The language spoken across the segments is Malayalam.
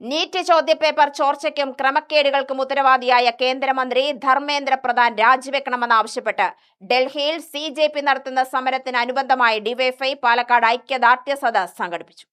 നീറ്റ് ചോദ്യപേപ്പർ ചോർച്ചയ്ക്കും ക്രമക്കേടുകൾക്കും ഉത്തരവാദിയായ കേന്ദ്രമന്ത്രി ധർമ്മേന്ദ്ര പ്രധാൻ രാജിവെക്കണമെന്നാവശ്യപ്പെട്ട് ഡൽഹിയിൽ CJP നടത്തുന്ന സമരത്തിന് അനുബന്ധമായി ഡിവൈഎഫ്ഐ പാലക്കാട് ഐക്യദാർഢ്യ സദസ്സ് സംഘടിപ്പിച്ചു.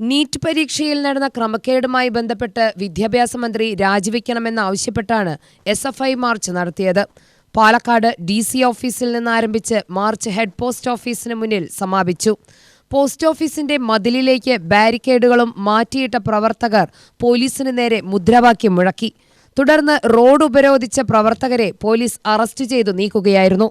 നീറ്റ് പരീക്ഷയിൽ നടന്ന ക്രമക്കേടുമായി ബന്ധപ്പെട്ട് വിദ്യാഭ്യാസ മന്ത്രി രാജിവെക്കണമെന്നാവശ്യപ്പെട്ടാണ് SFI മാർച്ച് നടത്തിയത്. പാലക്കാട് DC ഓഫീസിൽ നിന്ന് ആരംഭിച്ച് മാർച്ച് ഹെഡ് പോസ്റ്റ് ഓഫീസിന് മുന്നിൽ സമാപിച്ചു. പോസ്റ്റ് ഓഫീസിന്റെ മതിലിലേക്ക് ബാരിക്കേഡുകളും മാറ്റിയിട്ട പ്രവർത്തകർ പോലീസിന് നേരെ മുദ്രാവാക്യം മുഴക്കി. തുടർന്ന് റോഡ് ഉപരോധിച്ച പ്രവർത്തകരെ പോലീസ് അറസ്റ്റ് ചെയ്തു നീക്കുകയായിരുന്നു.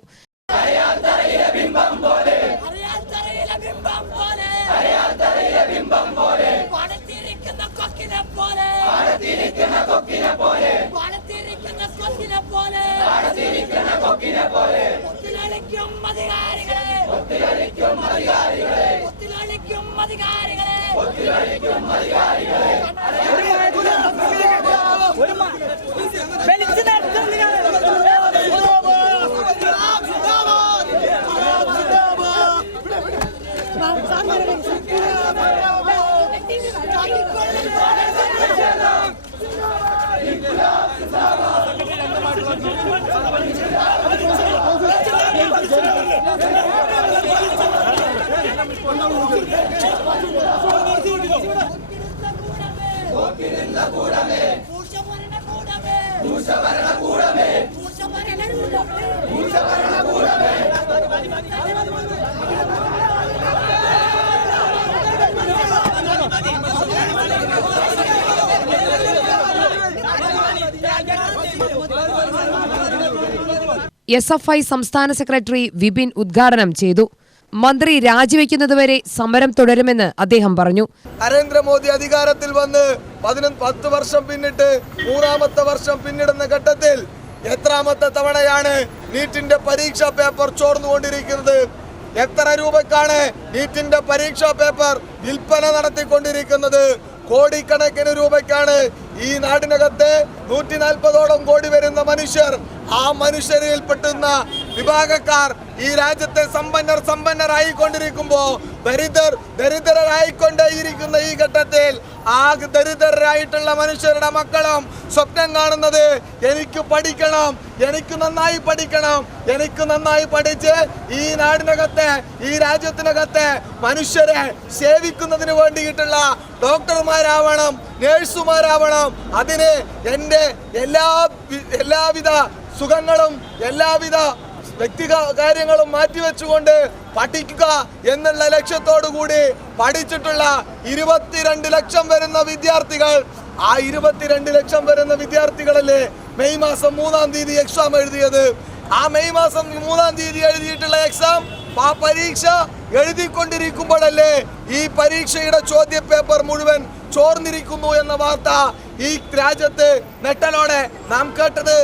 SFI സംസ്ഥാന സെക്രട്ടറി വിപിൻ ഉദ്ഘാടനം ചെയ്തു. മന്ത്രി രാജിവെക്കുന്നതുവരെ സമരം തുടരുമെന്ന് അദ്ദേഹം പറഞ്ഞു. നരേന്ദ്രമോദി അധികാരത്തിൽ വന്ന് 10 വർഷം പിന്നിട്ട് 3ാമത്തെ വർഷം പിന്നിടുന്ന ഘട്ടത്തിൽ എത്രാമത്തെ തവണയാണ് നീറ്റിന്റെ പരീക്ഷാ പേപ്പർ ചോർന്നുകൊണ്ടിരിക്കുന്നത്? എത്ര രൂപക്കാണ് നീറ്റിന്റെ പരീക്ഷാ പേപ്പർ വിൽപ്പന നടത്തിക്കൊണ്ടിരിക്കുന്നത്? കോടിക്കണക്കിന് രൂപയ്ക്കാണ് ഈ നാടിനകത്ത് 140ഓളം കോടി വരുന്ന മനുഷ്യർ. ആ മനുഷ്യരിൽ പെട്ടുന്ന വിഭാഗക്കാർ ഈ രാജ്യത്തെ സമ്പന്നരായിക്കൊണ്ടിരിക്കുമ്പോ ദരിദ്രരായിക്കൊണ്ടേയിരിക്കുന്ന ഈ ഘട്ടത്തിൽ ആ ദരിദ്രരായിട്ടുള്ള മനുഷ്യരുടെ മക്കളും സ്വപ്നം കാണുന്നത് എനിക്ക് പഠിക്കണം, എനിക്ക് നന്നായി പഠിക്കണം, എനിക്ക് നന്നായി പഠിച്ച് ഈ നാടിനകത്തെ ഈ രാജ്യത്തിനകത്തെ മനുഷ്യരെ സേവിക്കുന്നതിന് വേണ്ടിയിട്ടുള്ള ഡോക്ടർമാരാവണം, നേഴ്സുമാരാവണം. അതിന് എൻ്റെ എല്ലാവിധ സുഖങ്ങളും എല്ലാവിധ കാര്യങ്ങളും മാറ്റിവെച്ചുകൊണ്ട് പഠിക്കുക എന്നുള്ള ലക്ഷ്യത്തോടു കൂടി പഠിച്ചിട്ടുള്ള 22 ലക്ഷം വരുന്ന വിദ്യാർത്ഥികൾ, ആ 22 ലക്ഷം വരുന്ന വിദ്യാർത്ഥികളല്ലേ മെയ് മാസം 3-ാം തീയതി എക്സാം എഴുതിയത്. ആ മെയ് മാസം 3-ാം തീയതി എഴുതിയിട്ടുള്ള എക്സാം, ആ പരീക്ഷ എഴുതിക്കൊണ്ടിരിക്കുമ്പോഴല്ലേ ഈ പരീക്ഷയുടെ ചോദ്യ പേപ്പർ മുഴുവൻ ചോർന്നിരിക്കുന്നു എന്ന വാർത്ത ഈ രാജ്യത്ത് നെട്ടലോടെ നാം കേട്ടത്.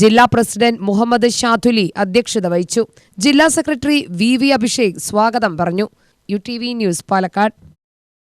ജില്ലാ പ്രസിഡന്റ് മുഹമ്മദ് ഷാതുലി അധ്യക്ഷത വഹിച്ചു. ജില്ലാ സെക്രട്ടറി വി അഭിഷേക് സ്വാഗതം പറഞ്ഞു. UTV news Palakkad.